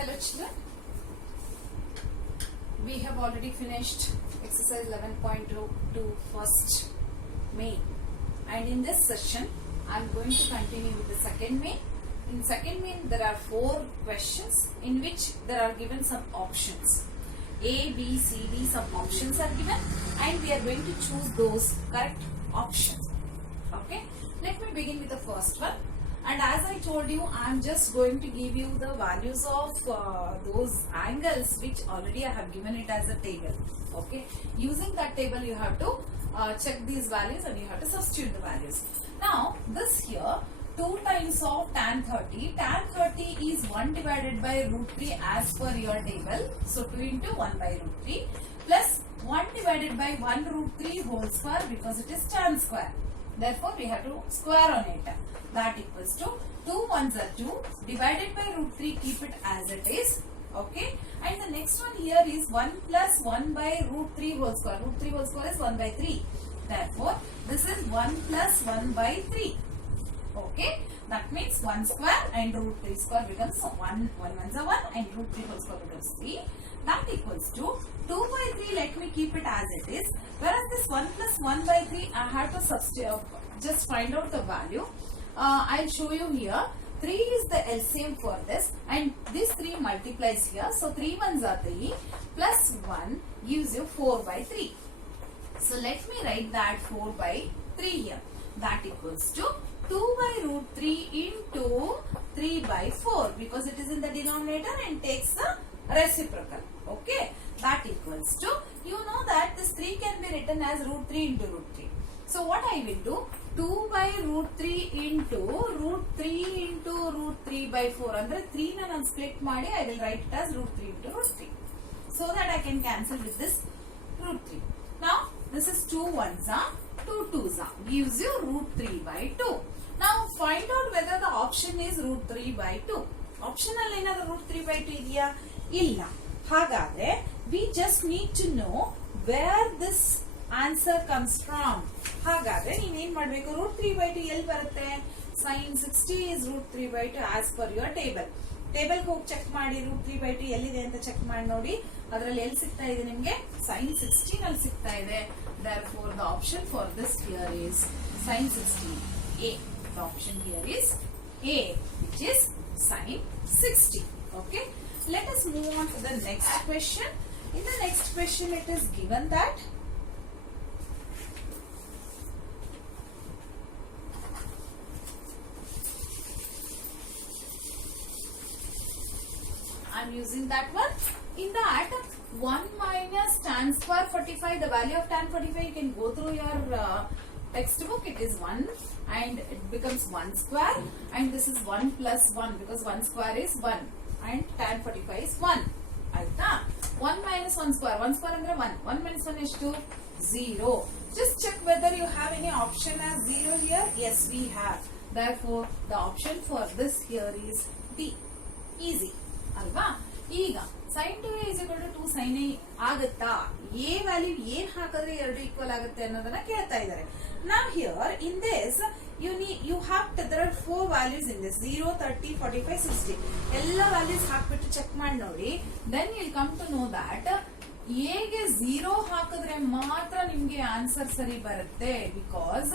Hello children, we have already finished exercise 11.2 first main, and in this session I am going to continue with the second main. In second main there are 4 questions in which there are given some options. A, B, C, D, some options are given and we are going to choose those correct options. Okay, let me begin with the first one. And as I told you, I am just going to give you the values of those angles which already I have given it as a table. Okay, using that table you have to check these values and you have to substitute the values. Now this here, 2 times of tan 30. Tan 30 is 1 divided by root 3 as per your table. So 2 into 1 by root 3 plus 1 divided by 1 root 3 whole square because it is tan square. Therefore we have to square on it. That equals to 2 ones are 2 divided by root 3, keep it as it is. Okay, and the next one here is 1 plus 1 by root 3 whole square. Root 3 whole square is 1 by 3. Therefore this is 1 plus 1 by 3. Okay, that means 1 square and root 3 square becomes 1 ones are 1 and root 3 whole square becomes 3. That equals to 2 by 3, let me keep it as it is. Whereas this 1 plus 1 by 3, I have to substitute, just find out the value. I'll show you here. 3 is the LCM for this and this 3 multiplies here. So 3 ones are 3 plus 1 gives you 4 by 3. So let me write that 4 by 3 here. That equals to 2 by root 3 into 3 by 4 because it is in the denominator and takes the reciprocal. Okay, that equals to, you know that this 3 can be written as root 3 into root 3. So what I will do, 2 by root 3 into root 3 into root 3 by 4. Andre 3 na nan split ಮಾಡಿ, I will write it as root 3 into root 3. So that I can cancel with this root 3. Now this is 2 ones are, 2 twos are, gives you root 3 by 2. Now find out whether the option is root 3 by 2. Option alli ಏನಾದರೂ root 3 by 2 ಇದೆಯಾ? ಇಲ್ಲ. ಹಾಗಾದ್ರೆ we just need to know where this answer comes from. ಹಾಗಾದ್ರೆ ನೀವು ಏನು ಮಾಡಬೇಕು, root 3 by 2 ಎಲ್ಲಿ ಬರುತ್ತೆ? sin 60 is root 3 by 2 as per your table. Table ಹೋಗಿ ಚೆಕ್ ಮಾಡಿ, root 3 by 2 ಎಲ್ಲಿದೆ ಅಂತ ಚೆಕ್ ಮಾಡಿ ನೋಡಿ. ಅದರಲ್ಲಿ ಎಲ್ಲಿ ಸಿಗ್ತಾ ಇದೆ ನಿಮಗೆ? sin 60 ನಲ್ಲಿ ಸಿಗ್ತಾ ಇದೆ. Therefore the option for this here is sin 60 A. The option here is A, which is sin 60. Okay, let us move on to the next question. In the next question it is given that I am using that one. In that 1 minus tan square 45, the value of tan 45, you can go through your textbook. It is 1 and it becomes 1 square and this is 1 plus 1 because 1 square is 1 and tan 45 is 1. Aita 1 minus 1 square. 1 square andre 1. 1 minus 1 is 2. 0. Just check whether you have any option as 0 here. Yes, we have. Therefore, the option for this here is D. Easy. Alva? Ega sin 2a is equal to 2 sin a ಆಗುತ್ತಾ? A value ಏನು ಹಾಕಿದ್ರೆ ಎರಡು equal ಆಗುತ್ತೆ ಅನ್ನೋದನ್ನ ಕೇಳ್ತಾ ಇದ್ದಾರೆ. Now here in this you have to, there are 4 values in this 0, 30, 45, 60. ಎಲ್ಲ values ಹಾಕ್ಬಿಟ್ಟು ಚೆಕ್ ಮಾಡಿ ನೋಡಿ. Then you'll come to know that A ಗೆ 0 ಹಾಕಿದ್ರೆ ಮಾತ್ರ ನಿಮ್ಗೆ ಆನ್ಸರ್ ಸರಿ ಬರುತ್ತೆ because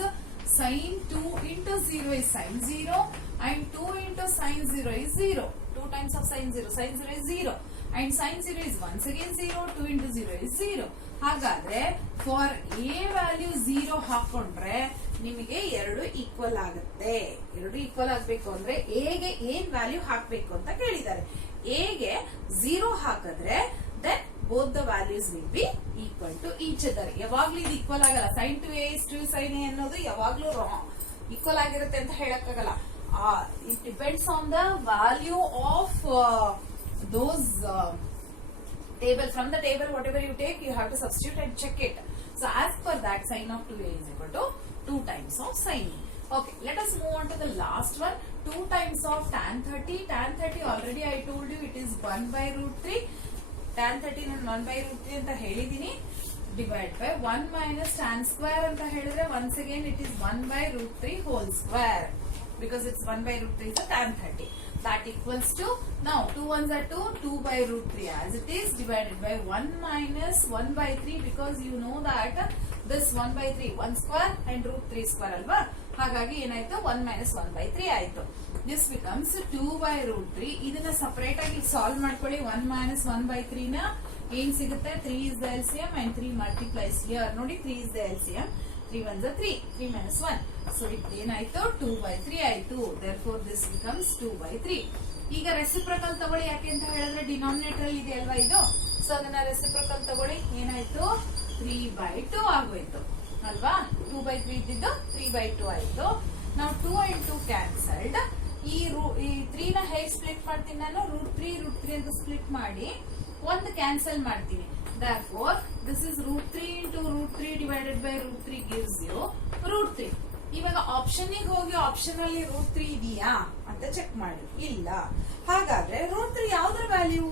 sin 2 into 0 is sin 0 and 2 into sin 0 is 0. 2 times of sin 0 is 0 and sin 0 is once again 0. 2 into 0 is 0. ಹಾಗಾದ್ರೆ for A value 0 ಹಾಕೊಂಡ್ರೆ ನಿಮಗೆ ಎರಡು ಈಕ್ವಲ್ ಆಗುತ್ತೆ. ಎರಡು ಈಕ್ವಲ್ ಆಗಬೇಕು ಅಂದ್ರೆ A ಗೆ ಏನ್ ವ್ಯಾಲ್ಯೂ ಹಾಕಬೇಕು ಅಂತ ಕೇಳಿದ್ದಾರೆ. A ಗೆ 0 ಹಾಕಿದ್ರೆ then both the values will be equal to each other. ಯಾವಾಗ್ಲೂ ಇದು ಈಕ್ವಲ್ ಆಗಲ್ಲ. sin 2a is 2 sin a ಅನ್ನೋದು ಯಾವಾಗ್ಲೂ ರಾಂಗ್, ಈಕ್ವಲ್ ಆಗಿರುತ್ತೆ ಅಂತ ಹೇಳಕ್ಕಾಗಲ್ಲ. It depends on the value of those table. From the table whatever you take you have to substitute and check it. So as per that sin of 2a is equal to 2 times of sin a. Okay, let us move on to the last one. 2 times of tan 30. Tan 30 already I told you it is 1 by root 3. tan 30 ನಾನು 1 by root 3 ಅಂತ ಹೇಳಿದೀನಿ. Divide by 1 minus tan square ಅಂತ ಹೇಳಿದ್ರೆ once again it is 1 by root 3 whole square. because it's 1 by root 3 is a tan 30. That equals to, now 2 ones are 2, 2 by root 3 as it is divided by 1 minus 1 by 3, because you know that this 1 by 3 1 square and root 3 square alva. ಹಾಗಾಗಿ ಏನಾಯ್ತು 1 minus 1 by 3 ಆಯ್ತು. This becomes 2 by root 3. ಇದನ್ನ separate ಆಗಿ solve ಮಾಡ್ಕೊಳ್ಳಿ. 1 minus 1 by 3 ನ ಏನ್ ಸಿಗುತ್ತೆ, 3 is the LCM and 3 multiplies here. ನೋಡಿ 3 is the LCM. 3 ones are 3. 3 minus 1. So ಏನಾಯ್ತು 2 by 3 ಆಯ್ತು. Therefore this becomes 2 by 3. ಈಗ ರೆಸಿಪ್ರಕಲ್ ತಗೊಳ್ಳಿ. ಯಾಕೆ ಅಂತ ಹೇಳಿದ್ರೆ ಡಿನಾಮಿನೇಟರ್ ಅಲ್ಲಿ ಇದೆ ಅಲ್ವಾ ಇದು. ಸೊ ಅದನ್ನ ರೆಸಿಪ್ರಕಲ್ ತಗೊಳ್ಳಿ. ಏನಾಯ್ತು 3 by 2 ಆಗೋಯ್ತು ಅಲ್ವಾ. 2 by 3 ಇದ್ದಿದ್ದು 3 by 2 ಆಯ್ತು. ನಾವು 2 and 2 ಕ್ಯಾನ್ಸಲ್ಡ್. ಈ 3 ನ ಹೇಗೆ ಸ್ಪ್ಲಿಟ್ ಮಾಡ್ತೀನಿ ನಾನು, ರೂಟ್ 3 ಅಂತ ಸ್ಪ್ಲಿಟ್ ಮಾಡಿ ಒಂದು ಕ್ಯಾನ್ಸಲ್ ಮಾಡ್ತೀನಿ. Therefore this is root 3 into root 3 divided by root 3 gives you root 3. ಇವಾಗ ಆಪ್ಷನ್ ಗೆ ಹೋಗಿ ಆಪ್ಷನ್ ಅಲ್ಲಿ ರೂಟ್ 3 ಇದೆಯಾ ಅಂತ ಚೆಕ್ ಮಾಡಿ. ಇಲ್ಲ. ಹಾಗಾದ್ರೆ ರೂಟ್ 3 ಯಾವ್ದ್ರ value,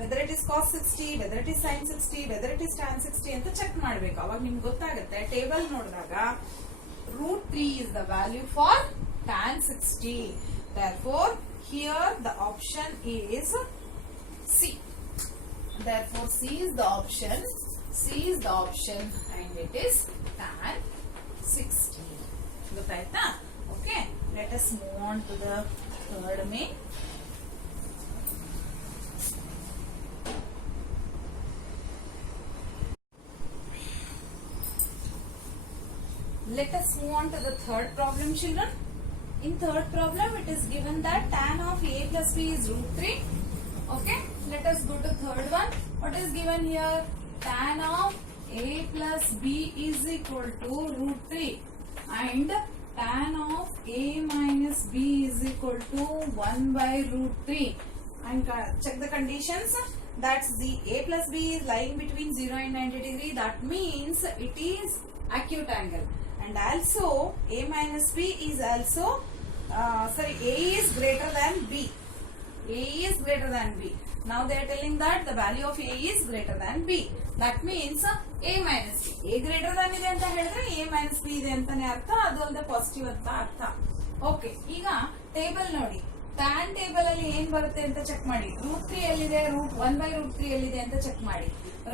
whether it is cos 60, whether it is sine 60, whether it is tan 60 ಅಂತ ಚೆಕ್ ಮಾಡ್ಬೇಕು. ಅವಾಗ ನಿಮ್ಗೆ ಗೊತ್ತಾಗುತ್ತೆ. ಟೇಬಲ್ ನೋಡಿದಾಗ root 3 is the value for tan 60. Therefore here the option is C. Therefore C is the option. C is the option and it is tan 60. ಗೊತ್ತಾಯ್ತಾ? Okay. Let us move on to the third main. Let us move on to the third problem, children. In third problem, it is given that tan of a plus b is root 3. Okay, let us go to third one. What is given here? Tan of a plus b is equal to root 3 and tan of a minus b is equal to 1 by root 3. And check the conditions. That's the a plus b is lying between 0 and 90 degree. That means it is acute angle. And also a minus b is also a is greater than b. A is greater than b. Now they are telling that the value of a is greater than b. That means a minus b. A greater than ಇದೆ ಅಂತ ಹೇಳಿದ್ರೆ a minus b ಇದೆ ಅಂತಾನೆ ಅರ್ಥ. ಅದು ಅಲ್ಲದೆ positive ಅಂತ ಅರ್ಥ. ಓಕೆ, ಈಗ ಟೇಬಲ್ ನೋಡಿ. ಟ್ಯಾನ್ ಟೇಬಲ್ ಅಲ್ಲಿ ಏನ್ ಬರುತ್ತೆ ಅಂತ ಚೆಕ್ ಮಾಡಿ. ರೂಟ್ 3 ಎಲ್ಲಿದೆ, ರೂಟ್ 1 by root 3 ಎಲ್ಲಿದೆ ಅಂತ ಚೆಕ್ ಮಾಡಿ.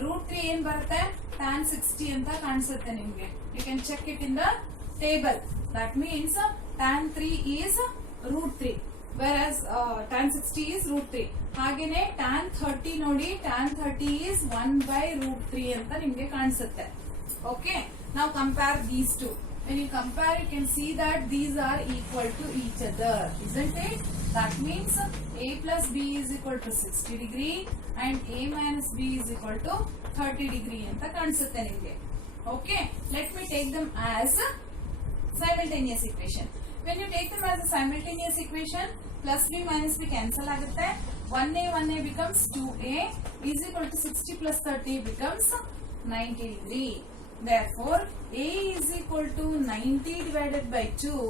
ರೂಟ್ 3 ಏನ್ ಬರುತ್ತೆ, tan 60 ಅಂತ ಕಾಣಿಸುತ್ತೆ ನಿಮ್ಗೆ. You can check it in the table. That means tan 3 is root 3. Whereas tan 60 is root 3. ಹಾಗೇನೆ tan 30 ನೋಡಿ, tan 30 is 1 by root 3 ಅಂತ ನಿಮ್ಗೆ ಕಾಣಿಸುತ್ತೆ. Okay, now compare these two. When you compare, you can see that these are equal to each other, isn't it? That means a plus b is equal to 60 degree and a minus b is equal to 30 degree ಅಂತ ಕಾಣಿಸುತ್ತೆ ನಿಮ್ಗೆ. Okay, let me take them as simultaneous equation. When you take them as a simultaneous equation, plus b minus b cancel ಆಗುತ್ತೆ. 1a becomes 2a is equal to 60 plus 30 becomes 90 degree. Therefore a is equal to 90 divided by 2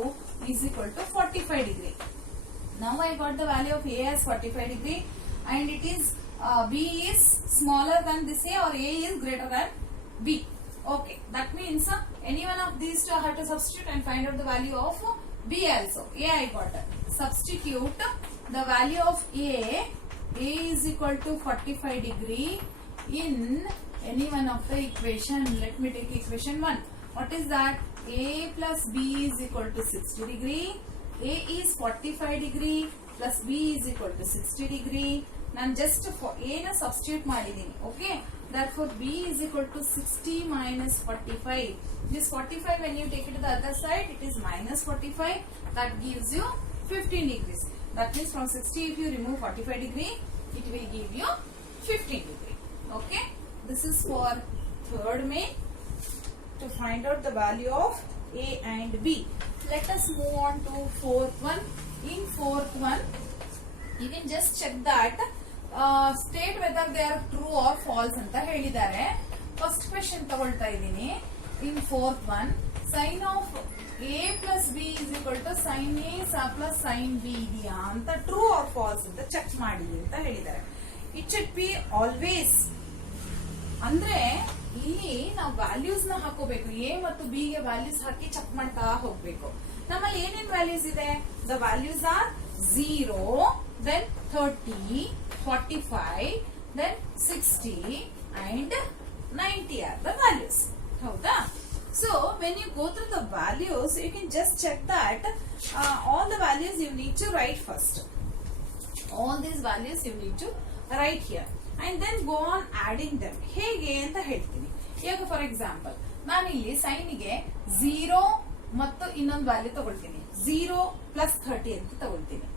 is equal to 45 degree. Now I got the value of a as 45 degree and it is b is smaller than this a or a is greater than b. Okay, that means any one of these two I have to substitute and find out the value of b also. A I got it. Substitute the value of a is equal to 45 degree in any one of the equation. Let me take equation 1. What is that? A plus b is equal to 60 degree. A is 45 degree plus b is equal to 60 degree. ನಾನು just a ನ substitute ಮಾಡಿದ್ದೀನಿ. Okay, therefore b is equal to 60 minus 45. This 45 when you take it to the other side, it is minus 45. That gives you 15 degrees. That means from 60 if you remove 45 degree, it will give you 15 degree. Okay, this is for third main to find out the value of a and b. Let us move on to fourth one. In fourth one, you can just check that state whether they are true or false ಅಂತ ಹೇಳಿದ್ದಾರೆ. First question ತಗೊಳ್ತಾ ಇದ್ದೀನಿ. In fourth one, sin of a plus b is equal to sin a plus sin b ಇದೆಯಾ ಅಂತ true or false ಅಂತ check ಮಾಡಿ ಅಂತ ಹೇಳಿದ್ದಾರೆ. It should be always. ಅಂದ್ರೆ ಇಲ್ಲಿ ನಾವು ವ್ಯಾಲ್ಯೂಸ್ ನ ಹಾಕೋಬೇಕು. ಎ ಮತ್ತು ಬಿ ಗೆ ವ್ಯಾಲ್ಯೂಸ್ ಹಾಕಿ ಚೆಕ್ ಮಾಡ್ತಾ ಹೋಗ್ಬೇಕು. ನಮ್ಮಲ್ಲಿ ಏನೇನ್ ವ್ಯಾಲ್ಯೂಸ್ ಇದೆ? The values are 0, then 30, 45, then 60 and 90 are the values. ಹೌದಾ? So when you go through the values, you can just check that all the values you need to write first. All these values you need to write here and then go on adding them. ಹೇಗೆ ಅಂತ ಹೇಳ್ತೀನಿ. ಈಗ for example ನಾನು ಇಲ್ಲಿ ಸೈನ್ಗೆ 0 ಮತ್ತು ಇನ್ನೊಂದು value ತಗೊಳ್ತೀನಿ. 0 plus 30 ಅಂತ ತಗೊಳ್ತೀನಿ.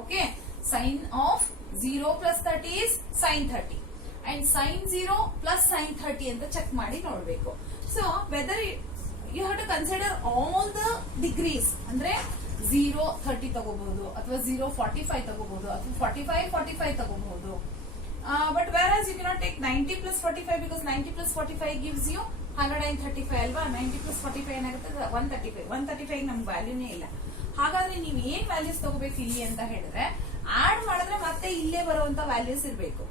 Okay, sine of 0 plus 30 is sin 30 and sin 0 plus sin 30 ಅಂತ ಚೆಕ್ ಮಾಡಿ ನೋಡ್ಬೇಕು. So whether you have to consider all the degrees, ಅಂದ್ರೆ 0 30 ತಗೋಬಹುದು ಅಥವಾ 0 45 ತಗೋಬಹುದು ಅಥವಾ 45 45 ತಗೋಬಹುದು. But where you cannot take 90 plus 45 because 90 plus 45 gives you 135 ಅಲ್ವಾ? 90 plus 45 ಏನಾಗುತ್ತೆ? 135. 135 ನಮ್ಗೆ ವ್ಯಾಲ್ಯೂನೇ ಇಲ್ಲ. ಹಾಗಾದ್ರೆ ನೀವು ಏನ್ ವ್ಯಾಲ್ಯೂಸ್ ತಗೋಬೇಕು ಇಲ್ಲಿ ಅಂತ ಹೇಳಿದ್ರೆ, ಆಡ್ ಮಾಡಿದ್ರೆ ಮತ್ತೆ ಇಲ್ಲೇ ಬರುವಂತ ವ್ಯಾಲ್ಯೂಸ್ ಇರಬೇಕು.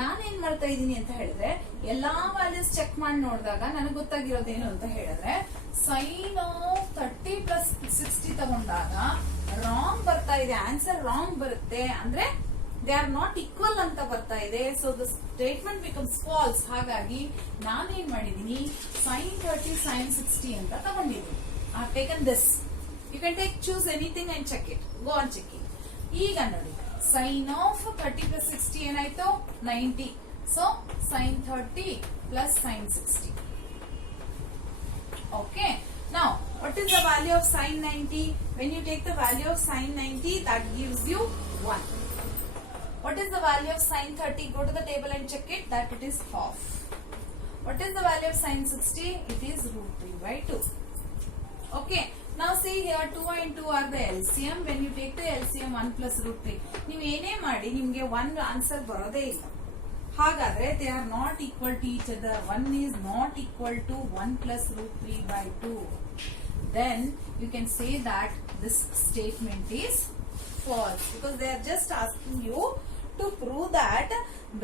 ನಾನೇನ್ ಮಾಡ್ತಾ ಇದ್ದೀನಿ ಅಂತ ಹೇಳಿದ್ರೆ, ಎಲ್ಲಾ ವ್ಯಾಲ್ಯೂಸ್ ಚೆಕ್ ಮಾಡಿ ನೋಡಿದಾಗ ನನಗೆ ಗೊತ್ತಾಗಿರೋದೇನು ಅಂತ ಹೇಳಿದ್ರೆ, ಸೈನ್ ಆಫ್ 30 plus 60 ತಗೊಂಡಾಗ ರಾಂಗ್ ಬರ್ತಾ ಇದೆ, ಆನ್ಸರ್ ರಾಂಗ್ ಬರುತ್ತೆ. ಅಂದ್ರೆ ದೇ ಆರ್ ನಾಟ್ ಈಕ್ವಲ್ ಅಂತ ಬರ್ತಾ ಇದೆ. So the statement becomes false. ಹಾಗಾಗಿ ನಾನೇನ್ ಮಾಡಿದೀನಿ, ಸೈನ್ 30 ಸೈನ್ 60 ಅಂತ ತಗೊಂಡಿದ್ದೀನಿ. I have taken this. You can take choose anything and check it. Go on checking. ಈಗ ನೋಡಿ, ಸೈನ್ ಆಫ್ 30 plus 60 ಏನಾಯ್ತು? 90. So sine 30 plus sine 60. Okay. Now, what is the value of sine 90? When you take the value of sine 90, that gives you 1. What is the value of sine 30? Go to the table and check it. That it is half. What is the value of sine 60? It is root 3 by 2. Okay. Now see here, 2 and 2 are the LCM. When you take the LCM, 1 plus root 3. ನೀವು ಏನೇ ಮಾಡಿ ನಿಮ್ಗೆ 1 answer ಬರೋದೇ ಇಲ್ಲ. ಹಾಗಾದ್ರೆ they are not equal to each other. 1 is not equal to 1 plus root 3 by 2. Then you can say that this statement is false because they are just asking you to prove that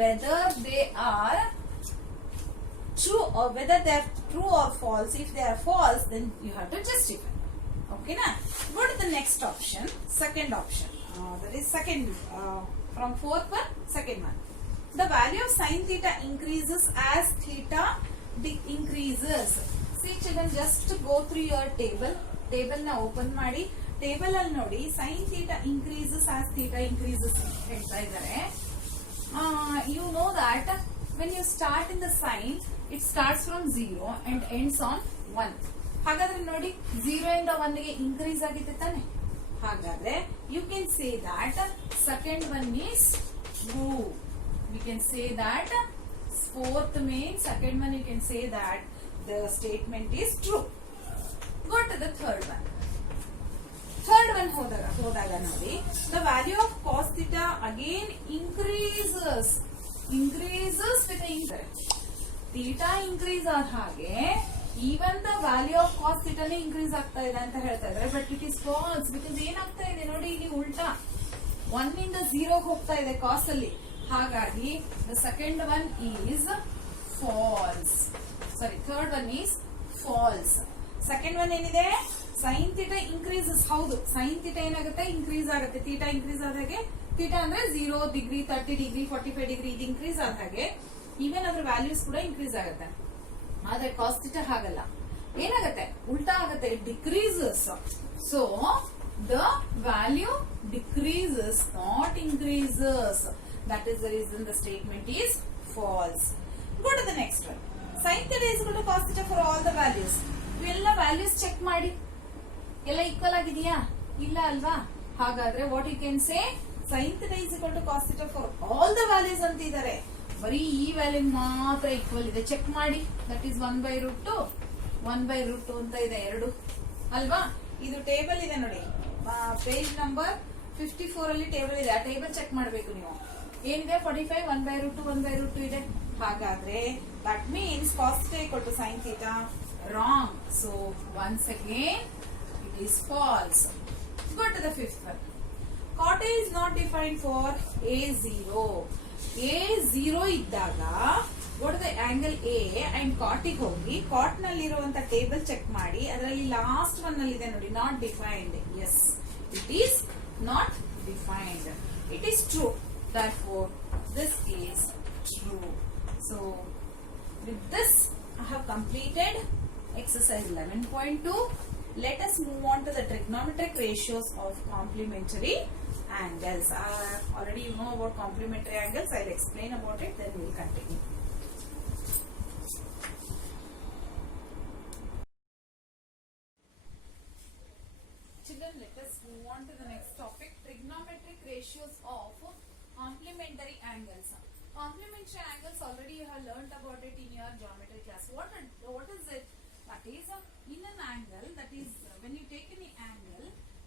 whether they are true or whether they are true or false. If they are false, then you have to justify. Okay, na? Go to the next option, second option. That is second from fourth one, second one. The value of sin theta increases as theta increases. See children, just go through your table. Table na open ಮಾಡಿ. Table ಅಲ್ಲಿ ನೋಡಿ, sin theta increases as theta increases ಹೇಳ್ತಾ ಇದ್ದಾರೆ. You know that when you start in the sin, it starts from 0 and ends on 1. ಹಾಗಾದ್ರೆ ನೋಡಿ, 0 ಇಂದ 1 ಗೆ increase ಆಗಿದೆ ತಾನೆ? ಹಾಗಾದ್ರೆ you can say that second one is true. We can say that fourth means second one, you can say that the statement is true. Go to the third one. Third one ಹೋದಾಗ ನೋಡಿ, the value of cos theta again increases with the interest. Theta increase ಆದ ಹಾಗೆ even the value of cos theta ನೇ increase ಆಗ್ತಾ ಇದೆ ಅಂತ ಹೇಳ್ತಾ ಇದ್ದಾರೆ. But it is false because ಏನಾಗ್ತಾ ಇದೆ ನೋಡಿ, ಇಲ್ಲಿ ಉಲ್ಟಾ 1 ಇಂದ 0 ಹೋಗ್ತಾ ಇದೆ cos ಅಲ್ಲಿ. ಹಾಗಾಗಿ the second one is false. Sorry, third one is false. Second one ಏನಿದೆ? sin theta increases. ಹೌದು, sin theta ಏನಾಗುತ್ತೆ? ಇನ್ಕ್ರೀಸ್ ಆಗುತ್ತೆ. theta ಇನ್ಕ್ರೀಸ್ ಆದ ಹಾಗೆ, theta ಅಂದ್ರೆ 0 ಡಿಗ್ರಿ 30 ಡಿಗ್ರಿ 45 ಡಿಗ್ರಿ ಇದು ಇನ್ಕ್ರೀಸ್ ಆದ ಹಾಗೆ ಈವನ್ ಅದ್ರ ವ್ಯಾಲ್ಯೂಸ್ ಕೂಡ ಇನ್ಕ್ರೀಸ್ ಆಗುತ್ತೆ. ಆದ್ರೆ cos theta ಹಾಗಲ್ಲ, ಏನಾಗುತ್ತೆ? ಉಲ್ಟಾ ಆಗುತ್ತೆ, it decreases. So the value decreases, not increases. That is the reason the statement is false. Go to the next one. Sin theta is equal to cos theta for all the values. ಇವೆಲ್ಲ values check ಮಾಡಿ, ಎಲ್ಲ equal ಆಗಿದೆಯಾ? ಇಲ್ಲ ಅಲ್ವಾ? ಹಾಗಾದ್ರೆ what you can say, sin theta is equal to cos theta for all the values ಅಂತಿದ್ದಾರೆ. ಬರೀ ಈ ವ್ಯಾಲ್ಯೂ ಮಾತ್ರ ಈಕ್ವಲ್ ಇದೆ, ಚೆಕ್ ಮಾಡಿ. That is 1 by root 2 1 by root 2 ಅಂತ ಇದೆ, ಎರಡು ಅಲ್ವಾ? ಇದು ಟೇಬಲ್ ಇದೆ ನೋಡಿ, ಪೇಜ್ ನಂಬರ್ 54 ಅಲ್ಲಿ ಟೇಬಲ್ ಇದೆ. ಆ ಟೇಬಲ್ ಚೆಕ್ ಮಾಡಬೇಕು ನೀವು. ಏನಿದೆ? 45 1 by root 2 1 by root 2 ಇದೆ. ಹಾಗಾದ್ರೆ that means cos theta equal to sin theta. Wrong. So once again it is false. Go to the fifth one. Cot A is not defined for A0. A0 ಇದ್ದಾಗ go to the angle A and ಕಾಟಿಗೆ ಹೋಗಿ cot ನಲ್ಲಿ ಇರುವಂತ table check ಮಾಡಿ ಅದರಲ್ಲಿ last one ನಲ್ಲಿ ಇದೆ ನೋಡಿ not defined. Yes, it is not defined. It is true. Therefore, this is true. So, with this, I have completed exercise 11.2. Let us move on to the trigonometric ratios of complementary angles. Already you know about complementary angles. I'll explain about it, then we'll continue. Children, let us move on to the next topic, trigonometric ratios of complementary angles. Complementary angles, already you have learnt about it in your geometry class. What is it? That is, in an angle, that is, when you take any angle,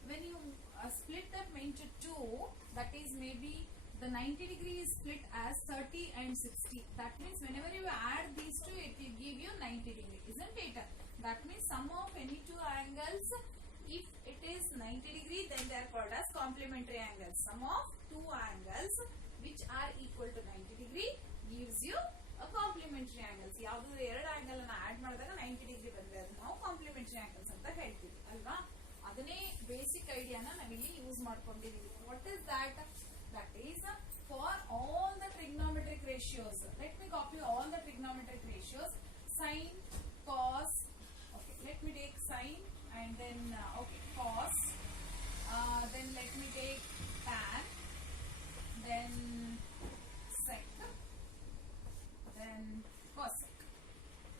when you split them into two, that is maybe the 90 degree is split as 30 and 60. That means whenever you add these two, it will give you 90 degree, isn't it? That means sum of any two angles, if it is 90 degree, then they are called as complementary angles. Sum of two angles which are equal to 90 degree gives you a complementary angles. ಯಾವುದು ಎರಡು angle ಅನ್ನು add ಮಾಡಿದಾಗ 90 degree ಬಂದ್ರೆ ಅದು ನಾವು complementary angles ಅಂತ ಹೇಳ್ತೀವಿ ಅಲ್ವಾ. ಅದನ್ನೇ ಬೇಸಿಕ್ ಐಡಿಯಾನ ನಾವಿಲ್ಲಿ ಯೂಸ್ ಮಾಡ್ಕೊಂಡಿದೀವಿ. What is that? That is for all the trigonometric ratios. Let me copy all the trigonometric ratios. Sine, cos, okay, let me take sine and then okay, cos, then let me take tan, then sec, then cosec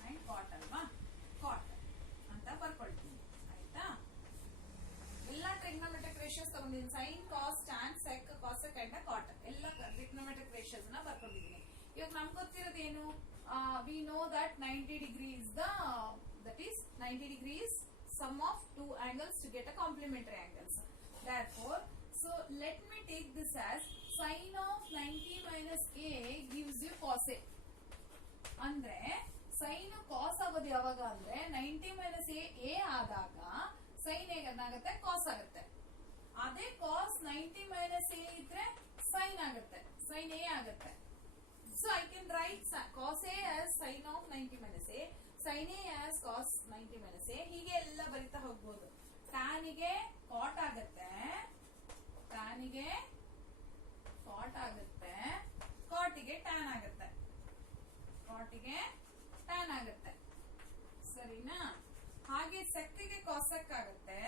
and cot alva. Cot ಅಂತ ಬರ್ಕೊಳ್ತೀನಿ ಆಯ್ತಾ. ಎಲ್ಲ trigonometric ratios ತಗೊಂಡಿದ್ದೀನಿ. Sine, cos, tan, sec, cosec and cot ಎಲ್ಲ trigonometric ratios ನ ಬರ್ಕೊಂಡಿದ್ದೀನಿ. ಇವಾಗ ನಮ್ಗೆ ಗೊತ್ತಿರೋದೇನು? We know that 90 degree is that is 90 degrees sum of two angles to get a complementary angles. Therefore, so let me take this as sin of 90 minus a gives you cos a. ಅಂದ್ರೆ sin cos ಆಗೋದು ಯಾವಾಗ ಅಂದ್ರೆ 90 minus a ಆದಾಗ sin ಏನಾಗುತ್ತೆ? cos ಆಗುತ್ತೆ. ಅದೇ cos 90 minus a ಇದ್ರೆ sin ಆಗುತ್ತೆ, sin a ಆಗುತ್ತೆ. So I can write cos a as sin of 90 minus a, sin a as cos 90 minus a. ಹೀಗೆ ಎಲ್ಲ ಬರಿತಾ ಹೋಗ್ಬೋದು. tan ಗೆ cot ಆಗುತ್ತೆ, tan ಗೆ cot ಆಗುತ್ತೆ, cot ಗೆ tan ಆಗುತ್ತೆ, cot ಗೆ tan ಆಗುತ್ತೆ. ಸರಿನಾ? ಹಾಗೆ sec ಗೆ cosec ಆಗುತ್ತೆ,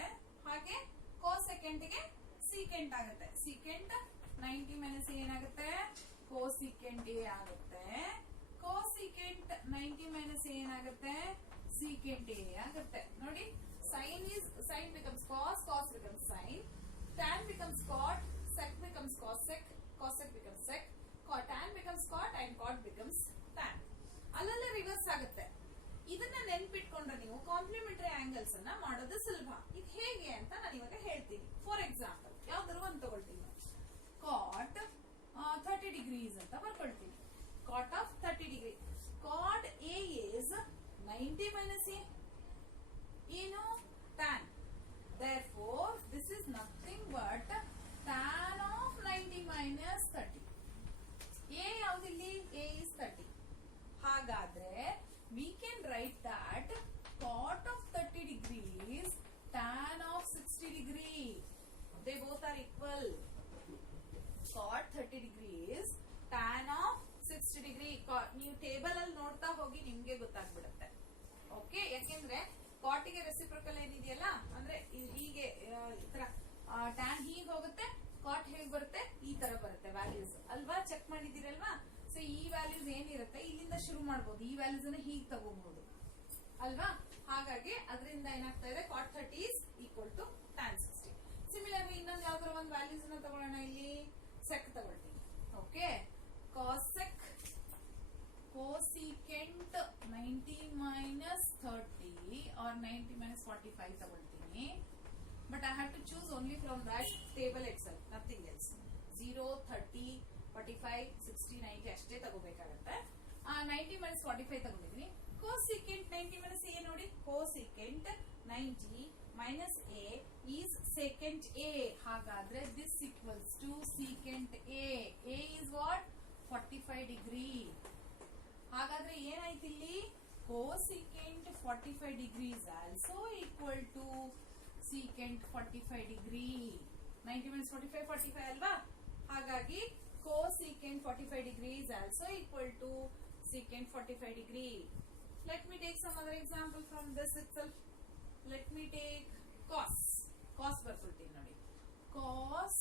ಹಾಗೆ cosecant ಗೆ secant ಆಗುತ್ತೆ. secant 90 minus a ಏನಾಗುತ್ತೆ? cosecant a ಆಗುತ್ತೆ. cosecant 90 minus a ಏನಾಗುತ್ತೆ? secant a ಆಗುತ್ತೆ. ನೋಡಿ, sin becomes cos, cos becomes sin, tan becomes cot, sec becomes cosec, cosec becomes sec, tan becomes cot and cot becomes tan. ಅಲ್ಲೆಲ್ಲ reverse ಆಗುತ್ತೆ. ಇದನ್ನ ನೆನ್ಪಿಟ್ಕೊಂಡ್ರೆ ನೀವು complementary angles ಅನ್ನ ಮಾಡೋದು ಸುಲಭ. ಇದು ಹೇಗೆ ಅಂತ ನಾನು ಇವಾಗ ಹೇಳ್ತೀನಿ. ಫಾರ್ ಎಕ್ಸಾಂಪಲ್ ಯಾವ್ದಾದ್ರು ಒಂದು ತಗೊಳ್ತೀನಿ. ಕಾಟ್ 30 degrees ಅಂತ ಬರ್ಕೊಳ್ತೀನಿ. Cot of 30 degree. ಕಾಟ್ a is 90 minus a. ಏನು? tan. Therefore, this is nothing but tan of 90 minus 30. a ಯಾವ್ದಿಲ್ಲಿ? a is 30. ಹಾಗಾದ್ರೆ we can write that cot of 30 degrees tan of 60 degree. They both are equal. Cot 30 degrees tan of 60 degree. ನೀವು table ಅಲ್ಲಿ ನೋಡ್ತಾ ಹೋಗಿ ನಿಮ್ಗೆ ಗೊತ್ತಾಗ್ಬಿಡುತ್ತೆ. Okay, ಯಾಕೆಂದ್ರೆ cot ಗೆ reciprocal ಏನಿದೆಯಲ್ಲ, ಅಂದ್ರೆ ಹೀಗೆ ಈ ತರ tan ಹೀಗೆ ಹೋಗುತ್ತೆ, cot ಹೇಗೆ ಬರುತ್ತೆ? ಈ ತರ ಬರುತ್ತೆ ವ್ಯಾಲ್ಯೂಸ್ ಅಲ್ವಾ? ಚೆಕ್ ಮಾಡಿದಿರಲ್ವಾ? ಸೊ ಈ ವ್ಯಾಲ್ಯೂಸ್ ಏನಿರುತ್ತೆ ಇಲ್ಲಿಂದ ಶುರು ಮಾಡಬಹುದು. ಈ ವ್ಯಾಲ್ಯೂಸ್ ಅನ್ನ ಹೀಗೆ ತಗೋಬಹುದು ಅಲ್ವಾ? ಹಾಗಾಗಿ ಅದರಿಂದ ಏನಾಗ್ತಾ ಇದೆ? cot 30 is equal to tan 60. Similarly ಇನ್ನೊಂದು ಯಾವ್ದಾರ ಒಂದು ವ್ಯಾಲ್ಯೂಸ್ ಅನ್ನ ತಗೊಳ್ಳೋಣ. ಇಲ್ಲಿ sec ತಗೊಳ್ತೀನಿ. Okay, cosec, cosecant 90 minus 30 or 90 minus 45 ತಗೊಳ್ತೀನಿ. But I have to choose only from that table itself, nothing else. 0, 30, 45, 60, 90 ಅಷ್ಟೇ ತಗೋಬೇಕಾಗತ್ತೆ. 90 minus 45 ತಗೊಂಡಿದ್ದೀನಿ. cosecant 90 minus a ನೋಡಿ. cosecant 90 minus a is secant a. ಹಾಗಾದ್ರೆ this equals to secant a. a is what? 45 degree. ಹಾಗಾದ್ರೆ ಏನಾಯ್ತು ಇಲ್ಲಿ cosecant 45 degree is also equal to secant 45 degree. 90 minus 45 45 ಅಲ್ವಾ, ಹಾಗಾಗಿ cosecant 45 degree is also equal to secant 45 degree. Let me take some other example from this itself. Let me take cos ಬರ್ಕೊಳ್ತೀನಿ ನೋಡಿ. cos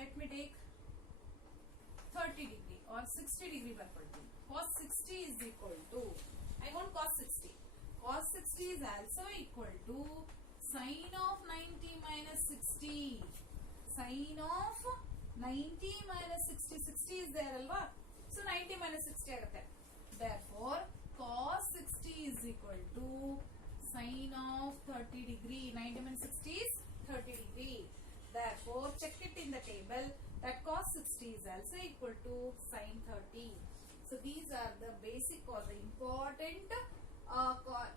let me take 30 degree or 60 degree ಬರ್ಕೊಳ್ತೀನಿ. cos 60 is equal to, I want cos 60. cos 60 is also equal to sin of 90 minus 60. sin of 90 minus 60. 60 is there alva, so 90 minus 60 ಆಗುತ್ತೆ. therefore cos 60 is equal to sin of 30 degree. 90 minus 60 is 30 degree. Therefore check it in the table that cos 60 is also equal to sin 30. So these are the basic or the important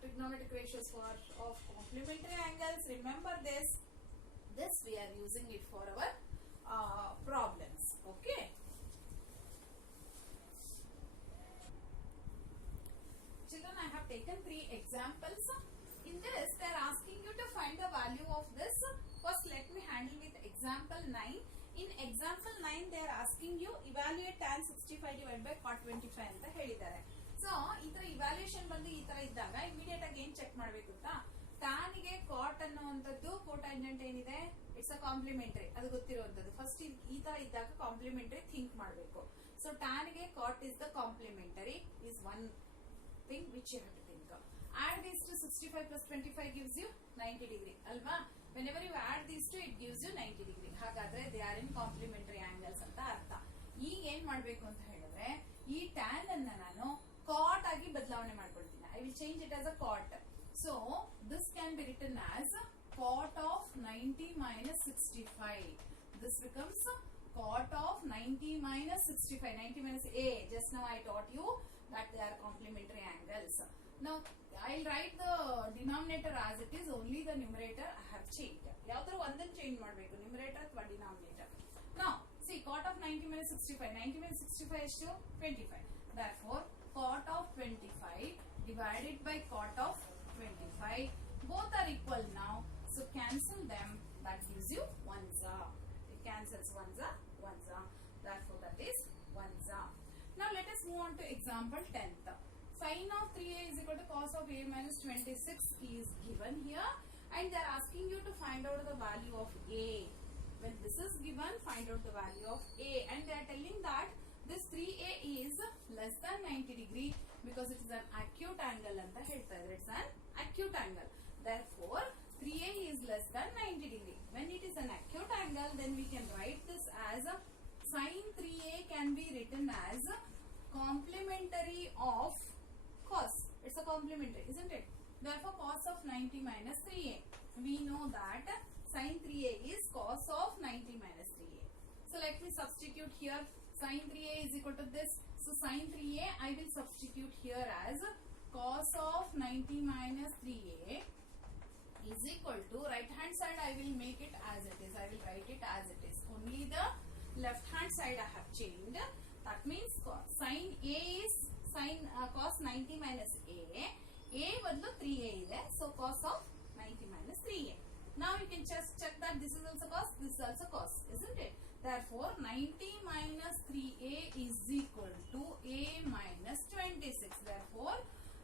trigonometric ratios of complementary angles. Remember this we are using it for our problems. Okay. Children, I have taken 3 examples. In this, they are asking you to find the value of this. First, let me handle with example 9. In example 9, they are asking you evaluate tan 65 divided by cot 25 ಅಂತ ಹೇಳಿದ್ದಾರೆ. So ಈ ತರ evaluation ಬಂದು ಈ ತರ ಇದ್ದಾಗ immediate ಆಗಿ ಏನ್ ಚೆಕ್ ಮಾಡ್ಬೇಕು ಗೊತ್ತಾ, tan ಗೆ cot ಅನ್ನುವಂಥದ್ದು ಕೋಟ್ಯಾಂಜೆಂಟ್ ಏನಿದೆ, ಇಟ್ಸ್ ಅ ಕಾಂಪ್ಲಿಮೆಂಟರಿ, ಅದು ಗೊತ್ತಿರುವಂತದ್ದು. ಫಸ್ಟ್ ಈ ತರ ಇದ್ದಾಗ ಕಾಂಪ್ಲಿಮೆಂಟರಿ ಥಿಂಕ್ ಮಾಡಬೇಕು. ಸೊ tan ಗೆ cot is the complementary is one thing which you have to think of. Add these to 65 plus 25 gives you 90 degree alva. Whenever you add these two, it gives you 90 degree. ಹಾಗಾದ್ರೆ they are in complementary angles ಅಂತ ಅರ್ಥ. ಈಗ ಏನ್ ಮಾಡ್ಬೇಕು ಅಂತ ಹೇಳಿದ್ರೆ, ಈ tan ಅನ್ನ ನಾನು cot ಆಗಿ ಬದಲಾವಣೆ ಮಾಡ್ಕೊಳ್ತೀನಿ. I will change it as a cot. So this can be written as cot of 90 minus 65. This becomes cot of 90 minus 65. 90 minus a. Just now I taught you that they are complementary angles. Now I'll write the denominator as it is, only the numerator I have changed. ಯಾವ್ದಾದ್ರು ಒಂದನ್ನು change ಮಾಡಬೇಕು, numerator ಅಥವಾ denominator. Now see, cot of 90 minus 65. 90 minus 65 is 25. Therefore cot of 25 divided by cot of 25, both are equal now, so cancel them. That gives you 1za. It cancels 1za. Therefore that is 1za. Now let us move on to example 10th. Sin of 3a is equal to cos of a minus 26 is given here, and they are asking you to find out the value of a. When this is given, find out the value of a, and they are telling that this 3a is less than 90 degree because it is an acute angle anta ಹೇಳ್ತಾ ಇದ್ದಾರೆ. It's an acute angle. Therefore 3a is less than 90 degree. When it is an acute angle, then we can write this as sin 3a can be written as complementary of cos. It's a complementary, isn't it? Therefore cos of 90 minus 3a. We know that sin 3a is cos of 90 minus 3a. So let me substitute here. Sin 3a is equal to this. So sin 3a I will substitute here as cos of 90 minus 3a is equal to, right hand side I will make it as it is. I will write it as it is. Only the left hand side I have changed. That means sin a is cos 90 minus a ಬದಲು 3a ಇದೆ. So cos of 90 minus 3a. Now you can just check that this is also cos, this is also cos, isn't it? Therefore 90 minus 3a is equal to a minus 26. Therefore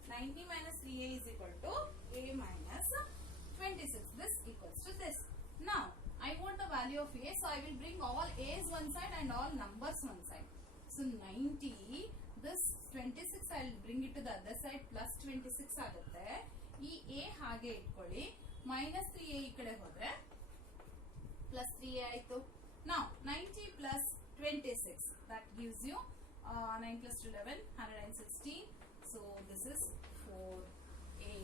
90 minus 3a is equal to a minus 26. This equals to this. Now I want the value of a, so I will bring all a's one side and all numbers one side. So 90, this 26 I will bring it to the other side, plus 26 ಆಗುತ್ತೆ. ಈ a ಹಾಗೆ ಇಟ್ಕೊಳ್ಳಿ, minus 3a ಈ ಕಡೆ ಹೋದ್ರೆ plus 3a ಆಯ್ತು. Now 90 plus 26, that gives you 9 plus 11, 116. So this is 4a.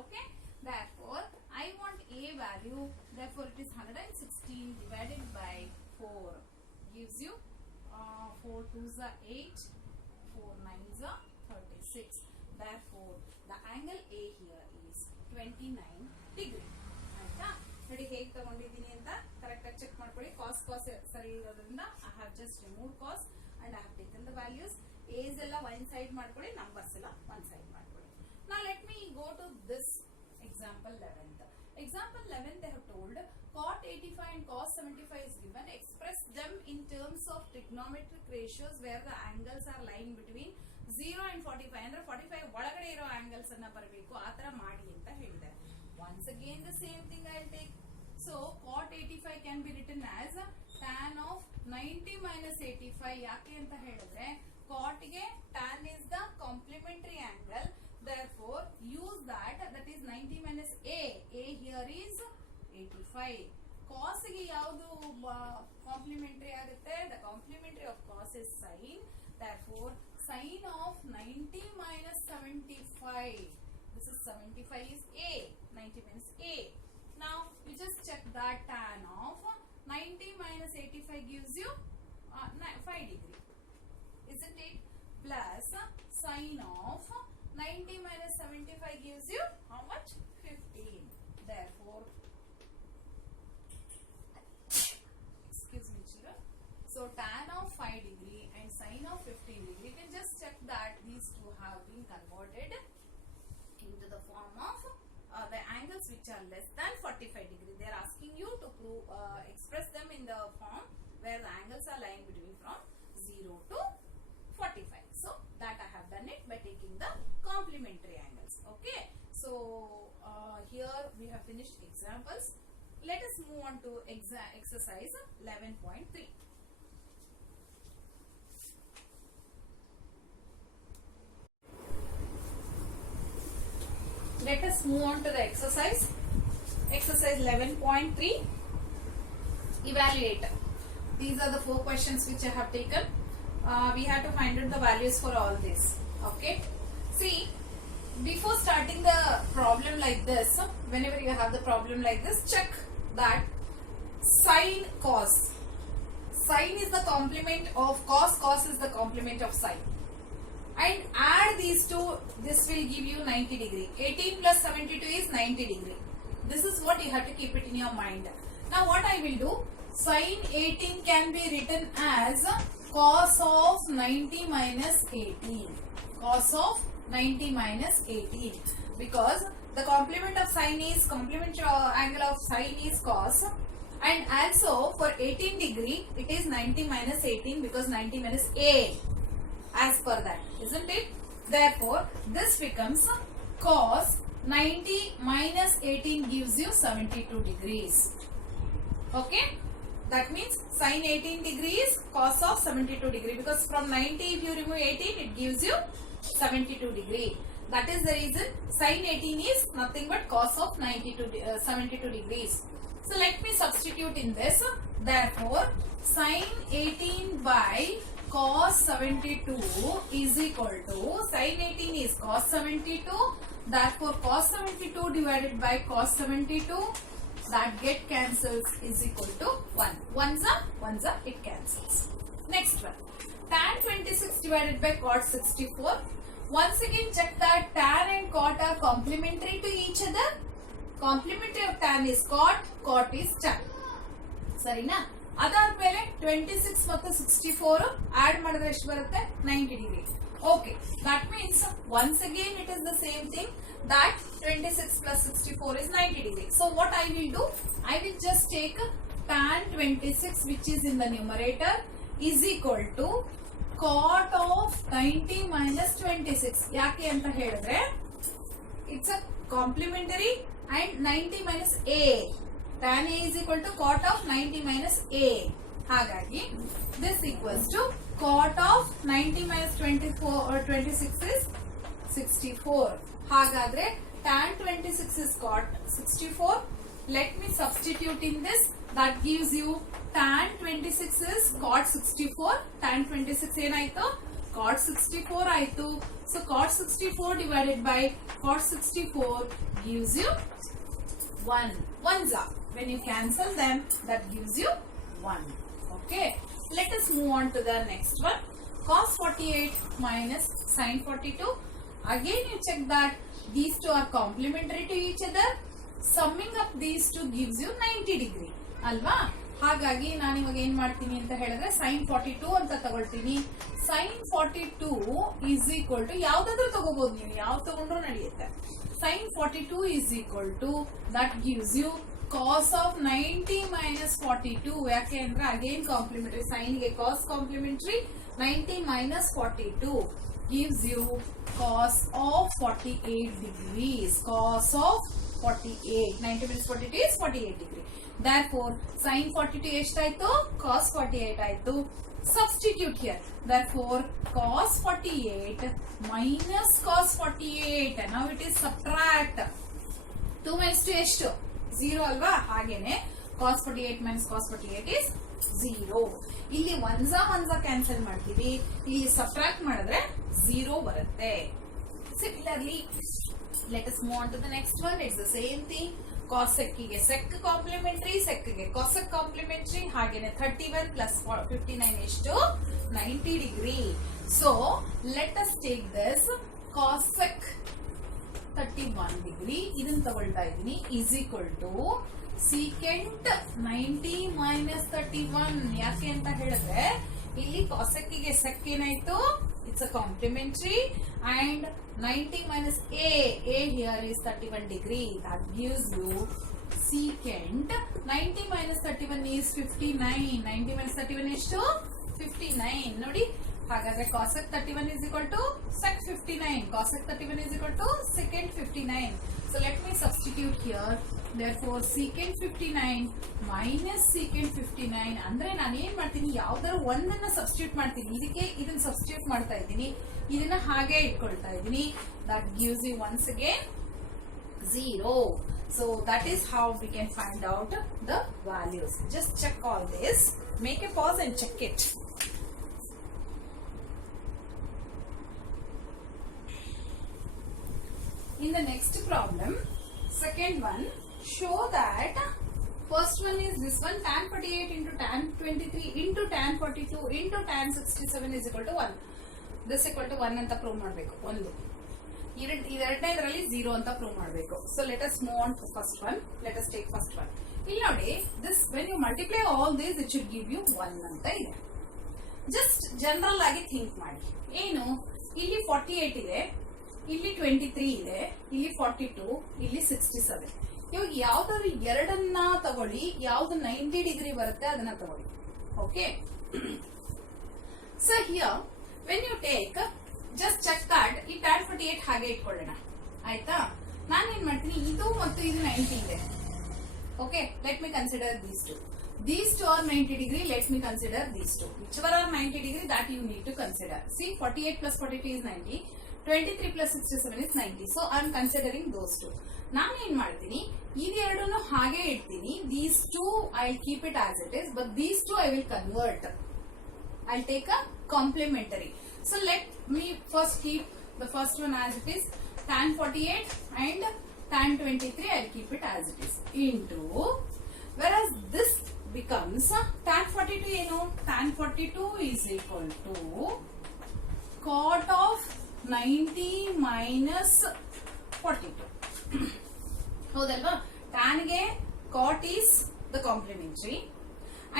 Okay. Therefore I want a value. Therefore it is 116 divided by 4 gives you 4 2s are 8, 4 9s are 36. Therefore the angle A here is 29 degree. ಆಯ್ತಾ? ನೋಡಿ ಹೇಗೆ ತಗೊಂಡಿದ್ದೀನಿ ಅಂತ correct ಆಗಿ check ಮಾಡ್ಕೊಳ್ಳಿ. cos ಸರಿ ಇರೋದ್ರಿಂದ I have just removed cos and I have taken the values. A's ಎಲ್ಲ one side ಮಾಡ್ಕೊಳ್ಳಿ, numbers ಎಲ್ಲ one side ಮಾಡ್ಕೊಳ್ಳಿ. Now let me go to this example 11th. Example 11th they have told cot 85 and cos 75 is given. Express them in terms of trigonometric ratios where the angles are lying between 0 and 45. ಅಂದ್ರೆ 45 ಒಳಗಡೆ ಇರೋ angles ಅನ್ನ ಬರಬೇಕು, ಆ ತರ ಮಾಡಿ ಅಂತ ಹೇಳಿದ್ದಾರೆ. Once again the same thing I will take. So cot 85 can be written as tan of 90 minus 85. ಯಾಕೆ ಅಂತ ಹೇಳಿದ್ರೆ cot ಗೆ tan is the complementary angle. Therefore use that is 90 minus a. A here is 85. Cos ಗೆ ಯಾವುದು complementary ಆಗುತ್ತೆ? The complementary of cos is sin. Therefore sin of 90 minus 75. This is 75 is a. 90 minus a. Now you just check that tan of 90 minus 85 gives you 5 degree, isn't it? Plus sin of 90 minus 75 gives you how much? 15. Therefore, excuse me children. So tan of 5 degree and sin of 15 degree, you can just check that these two have been converted into the form of the angles which are less than 45 degree. They are asking you to prove, express them in the form where the angles are lying between from 0 to 45. So that I have done it by taking the complementary angles. Okay. So here we have finished examples. Let us move on to exercise 11.3. Let us move on to the exercise. Exercise 11.3. Evaluate. These are the 4 questions which I have taken. We have to find out the values for all this. Okay. See, before starting the problem like this, whenever you have the problem like this, check that sin cos. Sin is the complement of cos. Cos is the complement of sin. And add these two, this will give you 90 degree. 18 plus 72 is 90 degree. This is what you have to keep it in your mind. Now what I will do, sin 18 can be written as cos of 90 minus 18. Cos of 90 minus 18. Because the complement of sin is, complementary angle of sin is cos. And also for 18 degree, it is 90 minus 18 because 90 minus a. As per that, isn't it? Therefore, this becomes cos 90 minus 18 gives you 72 degrees. Okay? That means sin 18 degrees, cos of 72 degree. Because from 90 if you remove 18, it gives you 72 degree. That is the reason sin 18 is nothing but cos of 72 degrees. So let me substitute in this. Therefore, sin 18 by cos 72 is equal to, sin 18 is cos 72, therefore cos 72 divided by cos 72, that get cancels is equal to 1. Ones are, it cancels. Next one, tan 26 divided by cot 64. Once again check that tan and cot are complementary to each other. Complementary of tan is cot is tan. Sarina? ಅದಾದ್ಮೇಲೆ 26 ಮತ್ತು 64 add ಮಾಡಿದ್ರೆ ಎಷ್ಟು ಬರುತ್ತೆ? 90 degree. Okay, that means once again it is the same thing, that 26 plus 64 is 90 degree. So what I will do, I will just take tan 26 which is in the numerator is equal to cot of 90 minus 26. ಯಾಕೆ ಅಂತ ಹೇಳಿದ್ರೆ it's a complementary and 90 minus a. Tan a is equal to cot of 90 minus a. ಹಾಗಾಗಿ this equals to cot of 90 minus 24 or 26 is 64. ಹಾಗಾದ್ರೆ tan 26 is cot 64. Let me substitute in this. That gives you tan 26 is cot 64. Tan 26 ಏನಾಯ್ತು? cot 64 ಆಯ್ತು. So cot 64 divided by cot 64 gives you 1. Ones are. When you cancel them, that gives you 1. Okay. Let us move on to the next one. Cos 48 minus sin 42. Again you check that these two are complementary to each other. Summing up these two gives you 90 degree. Alva? ಹಾಗಾಗಿ ನಾನು ಇವಾಗ ಏನ್ ಮಾಡ್ತೀನಿ ಅಂತ ಹೇಳಿದ್ರೆ sin 42 ಅಂತ ತಗೊಳ್ತೀನಿ. sin 42 is equal to ಯಾವ್ದಾದ್ರೂ ತಗೋಬಹುದು, ನೀವು ಯಾವ್ದು ತಗೊಂಡ್ರು ನಡೆಯುತ್ತೆ. sin 42 is equal to that gives you cos of 90 minus 42. ಯಾಕೆ ಅಂದ್ರೆ ಅಗೇನ್ ಕಾಂಪ್ಲಿಮೆಂಟರಿ, sin ಗೆ cos complementary, 90 minus 42 gives you cos of 48 degrees. Cos of 48, 90 minus 42 is 48 degree. Therefore sin 42 ಎಷ್ಟಾಯ್ತು, cos 48 ಆಯ್ತು. Substitute here. Therefore cos 48 minus cos 48. Now it is subtract. 2 minus 2 ಎಷ್ಟು, 0 ಅಲ್ವಾ? ಹಾಗೇನೆ cos 48 minus cos 48 is 0. ಇಲ್ಲಿ once cancel ಮಾಡ್ತೀವಿ, ಇಲ್ಲಿ subtract ಮಾಡಿದ್ರೆ 0 ಬರುತ್ತೆ. Similarly, let us move on to the next one. It's the same thing. Cosec ಗೆ sec complementary, sec ಗೆ cosec complementary. ಹಾಗೇನೆ 31 plus 59 ಎಷ್ಟು, 90 degree. So let us take this cosec 31 degree, ಇದನ್ನ ತಗೊಳ್ತಾ ಇದ್ದೀನಿ, is equal to secant 90 minus 31. ಯಾಕೆ ಅಂತ ಹೇಳಿದ್ರೆ ಇಲ್ಲಿ cosec ಗೆ sec ಏನಾಯ್ತು, it's a complementary, and 90 minus a here is 31 degree. That gives you secant 90 minus 31 is 59. 90 minus 31 ಎಷ್ಟು, 59 ನೋಡಿ. ಹಾಗಾದ್ರೆ cosec 31 is equal to sec 59. Cosec 31 is equal to secant 59. So let me substitute here. Therefore secant 59 minus secant 59 ಅಂದ್ರೆ ನಾನು ಏನ್ ಮಾಡ್ತೀನಿ, ಯಾವ್ದಾದ್ರು ಒಂದನ್ನ substitute ಮಾಡ್ತೀನಿ. ಇದಕ್ಕೆ ಇದನ್ನ ಸಬ್ಸ್ಟಿಟ್ಯೂಟ್ ಮಾಡ್ತಾ ಇದ್ದೀನಿ, ಇದನ್ನ ಹಾಗೆ ಇಟ್ಕೊಳ್ತಾ ಇದ್ದೀನಿ. That gives you once again 0. So that is how we can find out the values. Just check all this, make a pause and check it. In the next problem, second one, show that first one is this one, tan 48 into tan 23 into tan 42 into tan 67 is equal to 1. This equal to 1 ಅಂತ prove ಮಾಡಬೇಕು. ಒಂದು ಎರಡನೇದರಲ್ಲಿ 0 ಅಂತ prove ಮಾಡಬೇಕು. So let us move on to first one. Let us take first one. ಇಲ್ಲಿ ನೋಡಿ, this when you multiply all this it should give you 1 ಅಂತ ಇದೆ. Just general ಆಗಿ ಥಿಂಕ್ ಮಾಡಿ. ಏನು, ಇಲ್ಲಿ 48 ಇದೆ, ಇಲ್ಲಿ 23 ಇದೆ, ಇಲ್ಲಿ 42, ಇಲ್ಲಿ 67. ಇವಾಗ ಯಾವ್ದಾದ್ರು ಎರಡನ್ನ ತಗೊಳ್ಳಿ, ಯಾವ್ದು 90 ಡಿಗ್ರಿ ಬರುತ್ತೆ ಅದನ್ನ ತಗೊಳ್ಳಿ. Okay, so here when you take, just check that ಈ tan 48 ಹಾಗೆ ಇಟ್ಕೊಳ್ಳೋಣ, ಆಯ್ತಾ? ನಾನು ಏನ್ ಮಾಡ್ತೀನಿ, ಇದು ಮತ್ತು ಇದು 90 ಇದೆ. Okay, let me consider these two. These two are 90 degree. Let me consider these two. Whichever are 90 degree, that you need to consider. See, 48 plus 42 is 90. 23 plus 67 is 90. So I am considering those two. ನಾನು ಏನ್ ಮಾಡ್ತೀನಿ, ಇದೆರಡನ್ನು ಹಾಗೆ ಇಡ್ತೀನಿ. These two I'll keep it as it is, but these two I will convert. I'll take a complementary. So let me first keep the first one as it is, tan 48 and tan 23 I'll keep it as it is, into, whereas this becomes tan 42 ಏನು, tan 42 is equal to cot of 90 minus 42. ಹೌದಲ್ವಾ? tan ಗೆ cot is the complementary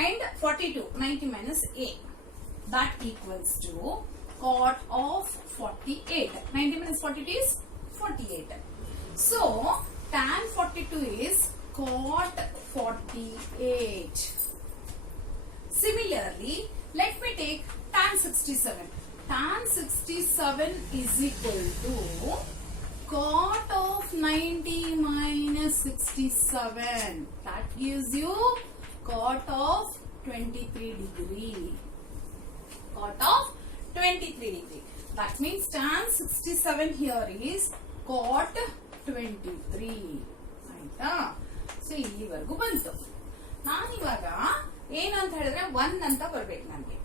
and 42 90 minus a, that equals to cot of 48. 90 minus 42 is 48. So tan 42 is cot 48. Similarly, let me take tan 67. Tan 67 is equal to cot of 90 minus 67. That gives you cot of 23 degree. Cot of 23 degree. That means tan 67 here is cot 23. ಆಯ್ತಾ? So ಇಲ್ಲಿವರೆಗೂ ಬಂತು. ನಾನಿವಾಗ ಏನಂತ ಹೇಳಿದ್ರೆ 1 ಅಂತ ಬರ್ಬೇಕು ನನಗೆ.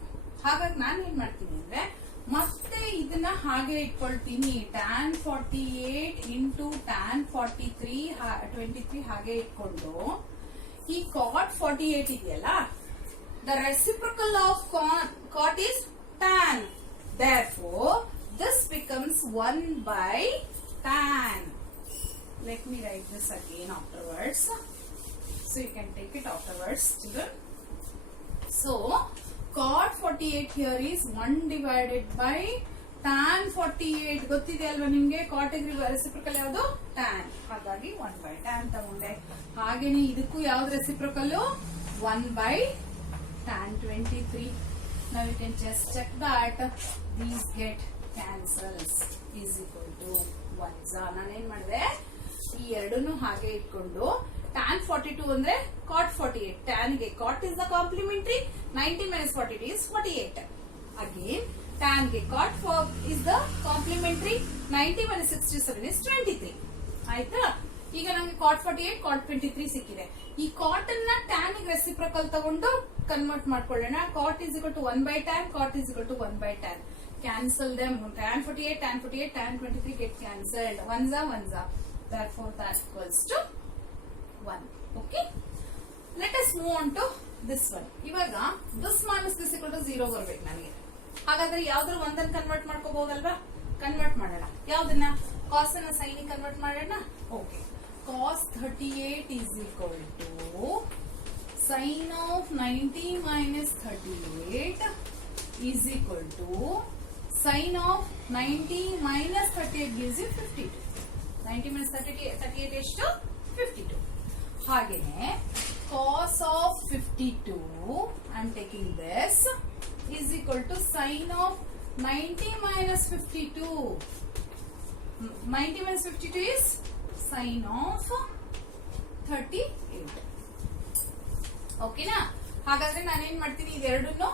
ಹಾಗಾಗಿ ನಾನು ಏನ್ ಮಾಡ್ತೀನಿ ಅಂದ್ರೆ ಮತ್ತೆ ಇದನ್ನ ಹಾಗೆ ಇಟ್ಕೊಳ್ತೀನಿ. tan 48 into tan 23 ಹಾಗೆ ಇಟ್ಕೊಂಡು ಈ cot 48 ಇದೆಯಲ್ಲ, the reciprocal of cot is tan. Therefore, this becomes 1 by tan. Let me write this again afterwards. So you can take it afterwards, children. So cot 48 here is 1 divided by tan 48 ಗೊತ್ತಿದೆ ಅಲ್ವಾ ನಿಮ್ಗೆ cot ಗೆ ರೆಸಿಪ್ರಕಲ್ ಯಾವುದು tan ಹಾಗಾಗಿ 1 by tan ತಗೊಂಡೆ ಹಾಗೇನೆ ಇದಕ್ಕೂ ಯಾವ್ದು ರೆಸಿಪ್ರಕಲ್ 1 by tan 23 now you can just check that these get cancels is equal to 1 ನಾನೇನ್ ಮಾಡಿದೆ ಈ ಎರಡನ್ನು ಹಾಗೆ ಇಟ್ಕೊಂಡು tan 42 ಅಂದ್ರೆ cot 48 tan ಗೆ cot is the complementary 90 minus 42 is 48 again tan ಗೆ cot is the complementary 90 minus 67 is 23 ಆಯ್ತಾ ಈಗ ನಂಗೆ cot 48 cot 23 ಸಿಕ್ಕಿದೆ ಈ cot ಅನ್ನ tan ಗೆ ರೆಸಿಪ್ರಕಲ್ ತಗೊಂಡು ಕನ್ವರ್ಟ್ ಮಾಡ್ಕೊಳ್ಳೋಣ cot is equal to 1 by tan cot is equal to 1 by tan cancel them tan 48 tan 48 tan 23 get cancelled ones are therefore that equals to 1 okay let us move on to this one ಇವಾಗ this minus this equal to 0 ಬರಬೇಕು ನನಗೆ ಹಾಗಾದ್ರೆ ಯಾವ್ದಾದ್ರು ಒಂದನ್ನ convert ಮಾಡ್ಕೋಬಹುದಲ್ವಾ convert ಮಾಡೋಣ ಯಾವ್ದನ್ನ cos ಅನ್ನ sin ಗೆ ಕನ್ವರ್ಟ್ ಮಾಡೋಣ okay cos 38 is equal to sin of 90 minus 38 is equal to sin of 90 minus 38 gives you 52 90 minus 38 ಎಷ್ಟು 52 ಹಾಗೇನೆ cos of 52 I am taking this is equal to sin of 90 minus 52 90 minus 52 is sin of 38 ಓಕೆನಾ ಹಾಗಾದ್ರೆ ನಾನೇನ್ ಮಾಡ್ತೀನಿ ಇದೆರಡನ್ನು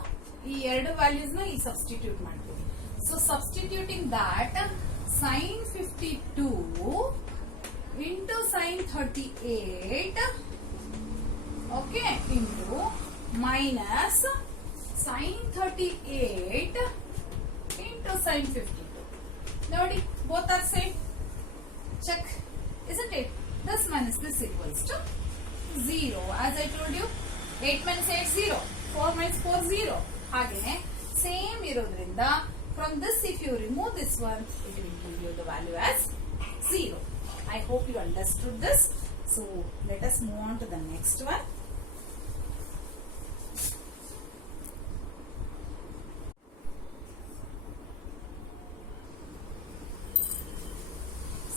ಈ ಎರಡು values ನ ಈ ಸಬ್ಸ್ಟಿಟ್ಯೂಟ್ ಮಾಡ್ತೀನಿ so substituting that sin 52 into sin 38 okay into minus sin 38 into sin 52 nodi both are same check isn't it this minus this equals to 0 as I told you 8 minus 8 0 4 minus 4 0 hagene same irodrinda from this if you remove this one it will give you the value as 0 I hope you understood this so let us move on to the next one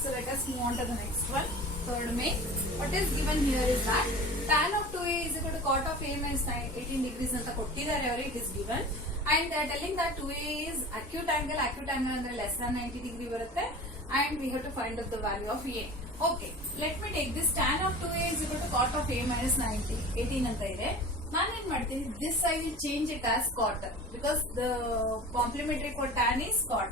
so let us move on to the next one third main what is given here is that tan of 2a is equal to cot of a minus 18 degrees anta kottidare avare it is given and they are telling that 2a is acute angle andre less than 90 degree barutte and we have to find out the value of a okay let me take this tan of 2a is equal to cot of a minus 90 18 anta ide ನಾನು ಏನ್ ಮಾಡ್ತೀನಿ this I will change it as cot because the complementary for tan is cot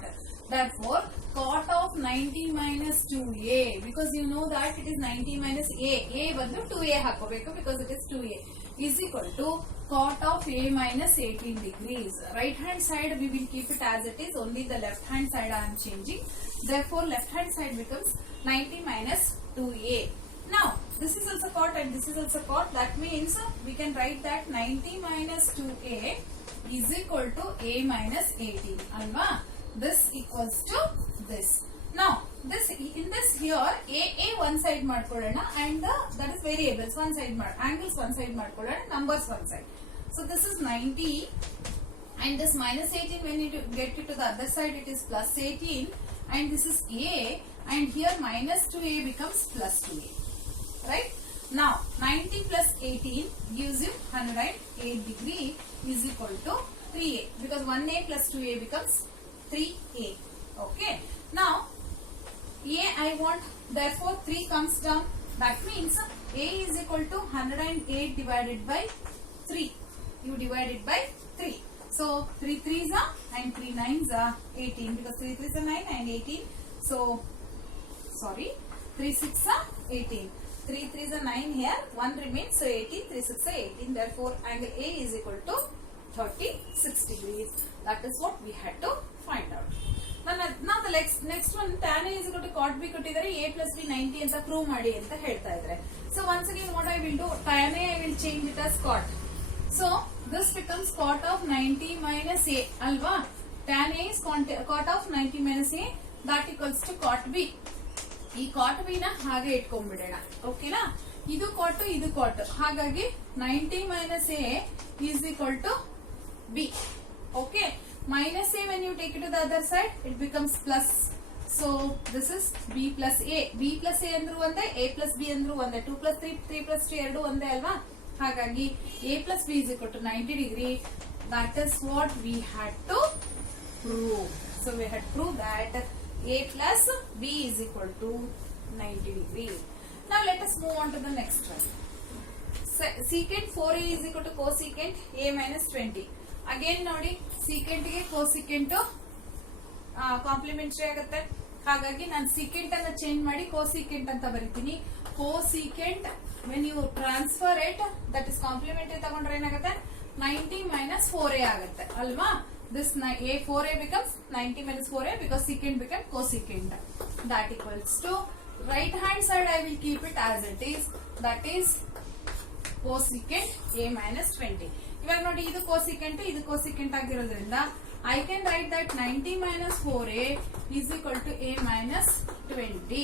therefore cot of 90 minus 2a because you know that it is 90 minus a ಬಂದು 2a ಹಾಕೋಬೇಕು because it is 2a is equal to cot of a minus 18 degrees right hand side we will keep it as it is only the left hand side I am changing therefore left hand side becomes 90 minus 2a now this is also cot and this is also cot that means we can write that 90 minus 2a is equal to a minus 18 alva this equals to this now this in this here a one side ಮಾಡ್ಕೊಳ್ಳೋಣ and that is variables one side angles one side ಮಾಡ್ಕೊಳ್ಳೋಣ numbers one side so this is 90 and this minus 18 when you get it to the other side it is plus 18 and this is a and here minus 2a becomes plus 2a right now 90 plus 18 gives you 108 degree is equal to 3a because 1a plus 2a becomes 3a okay now a I want therefore 3 comes down that means a is equal to 108 divided by 3 you divide it by 3 so 3 3s are and 3 9s are 18 because 3 3s are 9 and 18 so sorry 3 6 are 18 3 3s are 9 here 1 remains so 18 3 6 are 18 therefore angle A is equal to 36 degrees that is what we had to find out now the next one tan A is equal to cot B ಕೊಟ್ಟಿದ್ದಾರೆ a plus b 90 ಅಂತ prove ಮಾಡಿ ಅಂತ ಹೇಳ್ತಾ ಇದ್ದಾರೆ so once again what I will do tan A I will change it as cot so this becomes cot of 90 minus a alva tan A is cot of 90 minus a that equals to cot B ಈ cot b ನ ಹಾಗೆ ಇಟ್ಕೊಂಡ್ಬಿಡೋಣ ಓಕೆನಾ ಇದು ಕಾಟು ಇದು ಕಾಟು, ಹಾಗಾಗಿ 90 minus a is equal to b. Okay, minus a when you take it to the other side it becomes plus. So this is b plus a. b plus a ಅಂದ್ರೂ ಒಂದೇ, a plus b ಅಂದ್ರೂ ಒಂದೇ. 2 plus 3 3 plus 2 ಎರಡು ಒಂದೇ ಅಲ್ವಾ? ಹಾಗಾಗಿ a plus b is equal to 90 degree. That is what we had to prove. So we had to prove that a plus b is equal to 90 degree. Now let us move on to the next one. Secant 4a is equal to cosecant a minus 20. Again ನೋಡಿ, secant ಗೆ cosecant complementary ಆಗುತ್ತೆ. ಹಾಗಾಗಿ ನಾನು secant ಅನ್ನ change ಮಾಡಿ cosecant ಅಂತ ಬರೀತೀನಿ. Cosecant when you transfer it, that is complementary ತಗೊಂಡ್ರೆ ಏನಾಗುತ್ತೆ, 90 minus 4a ಆಗುತ್ತೆ ಅಲ್ವಾ? This a 4a becomes 90 minus 4a because secant becomes cosecant. That equals to right hand side I will keep it as it is, that is cosecant a minus 20. ಇವಾಗ ನೋಡಿ, ಇದು cosecant ಇದು cosecant ಆಗಿರೋದ್ರಿಂದ I can write that 90 minus 4a is equal to a minus 20.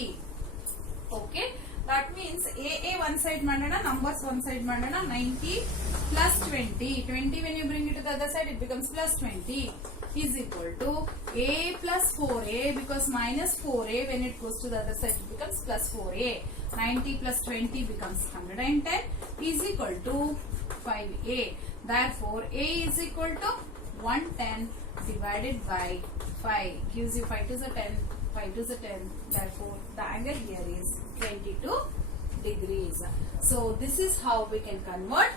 Okay, that means a one side ಮಾಡೋಣ, numbers one side ಮಾಡೋಣ. 90 plus 20 when you bring it to the other side it becomes plus 20 is equal to a plus 4a, because minus 4a when it goes to the other side it becomes plus 4a. 90 plus 20 becomes 110 is equal to 5a. Therefore a is equal to 110 divided by 5 gives you 5 to the 10, 5 to the 10. Therefore the angle here is 22 degrees. So this is how we can convert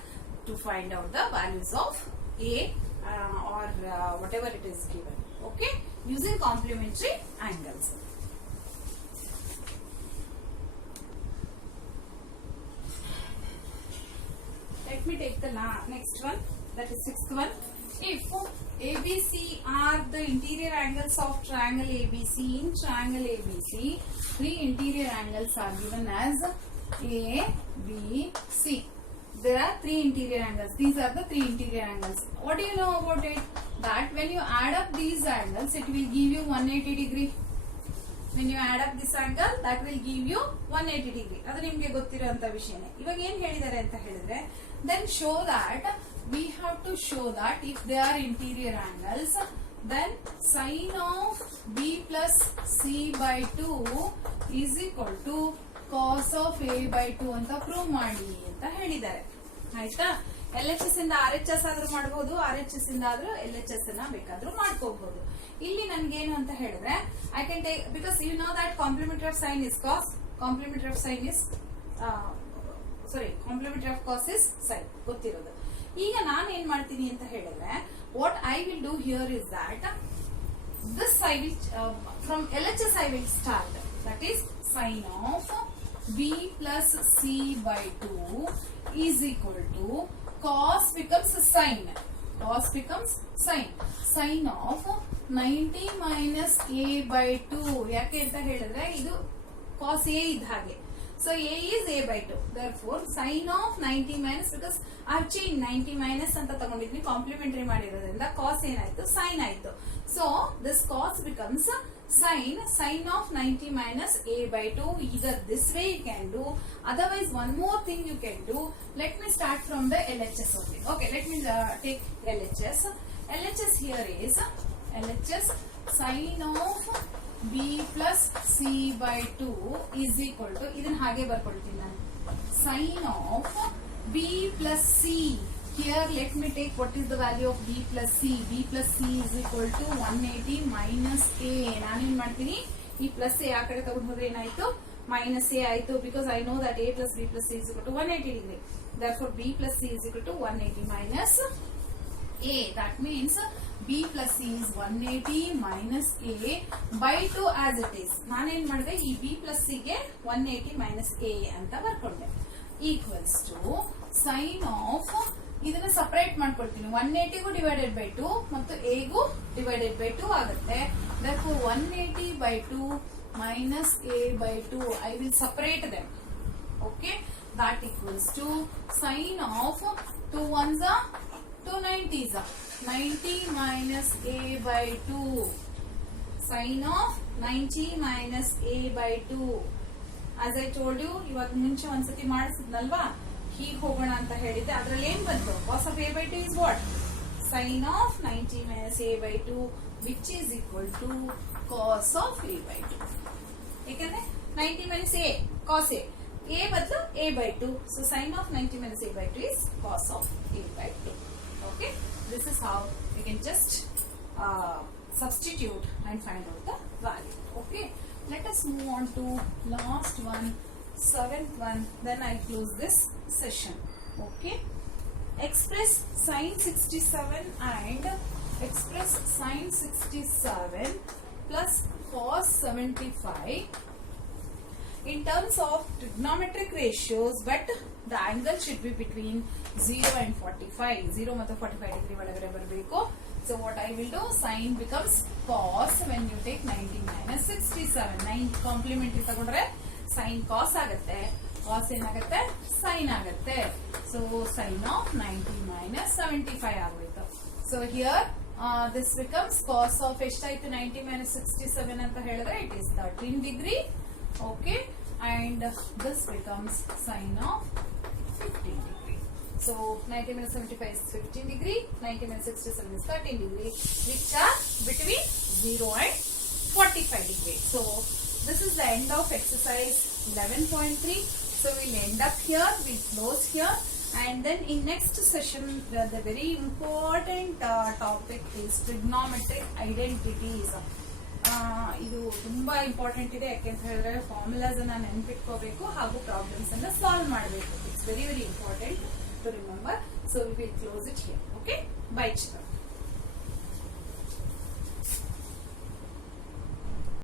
to find out the values of a or whatever it is given. Okay, using complementary angles. Let me take the next one, that is sixth one. If ABC are the interior angles of triangle ABC, in triangle ABC, three interior angles are given as A, B, C. There are three interior angles. These are the three interior angles. What do you know about it? That when you add up these angles, it will give you 180 degree. When you add up this angle, that will give you 180 degree. ಅದು ನಿಮಗೆ ಗೊತ್ತಿರುವಂತ ವಿಷಯನೇ. ಇವಾಗ ಏನ್ ಹೇಳಿದ್ದಾರೆ ಅಂತ ಹೇಳಿದ್ರೆ, then show that we have to show that if they are interior angles, then sin of b plus c by 2 is equal to cos of a by 2 ಅಂತ prove ಮಾಡಿ ಅಂತ ಹೇಳಿದ್ದಾರೆ. ಆಯ್ತಾ? LHS ಇಂದ RHS ಆದ್ರೂ ಮಾಡಬಹುದು, RHS ಇಂದ ಆದ್ರೂ LHS ಅನ್ನ ಬೇಕಾದ್ರೂ ಮಾಡ್ಕೋಬಹುದು. ಇಲ್ಲಿ ನನ್ಗೇನು ಅಂತ ಹೇಳಿದ್ರೆ, I can take, because you know that complementary of sin is cos, complementary of sin is complementary of cos is sin, ಗೊತ್ತಿರೋದು. ಈಗ ನಾನು ಏನ್ ಮಾಡ್ತೀನಿ ಅಂತ ಹೇಳಿದ್ರೆ, what I will do here is that this I will from LHS I will start, that is sin of b plus c by 2 is equal to cos becomes sin, cos becomes sin, sin of 90 minus a by 2. ಯಾಕೆ ಅಂತ ಹೇಳಿದ್ರೆ ಇದು cos a ಇದ್ದ ಹಾಗೆ, so a is a by 2. Therefore sin of 90 minus, because I have changed 90 minus ಅಂತ ತಗೊಂಡಿದ್ವಿ, complementary ಮಾಡಿರೋದ್ರಿಂದ cos ಏನಾಯ್ತು, sin ಆಯ್ತು. So this cos becomes sin of 90 minus a by 2. Either this way you can do, otherwise one more thing you can do. Let me start from the LHS only. Okay, let me take LHS. LHS here is LHS sin of b plus c by 2 is equal to, ಇದನ್ನ ಹಾಗೆ ಬರ್ಕೊಳ್ತೀನಿ ನಾನು, sin of b plus c. Here let me take what is the value of b plus c. b plus c is equal to 180 minus a. ನಾನೇನ್ ಮಾಡ್ತೀನಿ, ಈ plus a ಆ ಕಡೆ ತಗೊಂಡು ಹೋದ್ರೆ ಏನಾಯ್ತು, minus a ಆಯ್ತು, because I know that a plus b plus c is equal to 180 degree. Therefore b plus c is equal to 180 minus a. That means b plus c is 180 minus a by 2 as it is. ನಾನೇನ್ ಮಾಡಿದೆ, ಈ b plus c ಗೆ 180 minus a ಅಂತ ಬರ್ಕೊಂಡೆ, equals to sin of, ಇದನ್ನ separate ಮಾಡ್ಕೊಳ್ತೀನಿ, 180 ಗೂ divided by 2 ಮತ್ತು a ಗೂ ಡಿವೈಡೆಡ್ ಬೈ 2 ಆಗುತ್ತೆ. therefore 180 by 2 minus a by 2, I will separate them. Okay, that equals to sin of 2 ones are 2 90s are 90 minus a by 2, sin of 90 minus a by 2. As I told you ಇವಾಗ ಮುಂಚೆ ಒಂದ್ಸತಿ ಮಾಡಿಸಿದ್ನಲ್ವಾ, ಹೀಗೆ ಹೋಗೋಣ ಅಂತ ಹೇಳಿದ್ದೆ. ಅದ್ರಲ್ಲಿ ಏನ್ ಬಂತು? ಕಾಸ್ of a by 2 is what? Sin of 90 minus a by 2 which is equal to cos of a by 2. ಯಾಕಂದ್ರೆ 90 minus a cos a ಬದಲು a by 2, so sin of 90 minus a by 2 is cos of a by 2. Okay, this is how we can just substitute and find out the value. Okay, let us move on to last one, 7th one, then I close this session. Okay, express sin 67 and express sin 67 plus cos 75 in terms of trigonometric ratios, but the angle should be between 0 and 45. 0 ಮತ್ತು 45 degree ಒಳಗಡೆ ಬರಬೇಕು. So what I will do, sin becomes cos when you take 90 minus 67. 9 complementary ತಗೊಂಡ್ರೆ sin cos ಆಗುತ್ತೆ, cos ಏನಾಗುತ್ತೆ? sin ಆಗುತ್ತೆ. So sin of 90 minus 75 ಆಗೋಯ್ತು. So here this becomes cos of ಎಷ್ಟಾಯ್ತು? 90 minus 67 ಅಂತ ಹೇಳಿದ್ರೆ it is 13 degree. Okay, and this becomes sin of 15 degree. So 90 minus 75 is 15 degree, 90 minus 67 is 13 degree, which are between 0 and 45 degree. So this is the end of exercise 11.3. So we'll end up here, we'll close here, and then in next session the very important topic is trigonometric identities. ಇದು ತುಂಬಾ important ಇದೆ, ಯಾಕೆಂತ ಹೇಳಿದ್ರೆ formulas ಅನ್ನ ನೆನ್ಪಿಟ್ಕೋಬೇಕು ಹಾಗೂ problems ಅನ್ನ solve ಮಾಡಬೇಕು. It's very very important to remember. So we will close it here. Okay, bye children.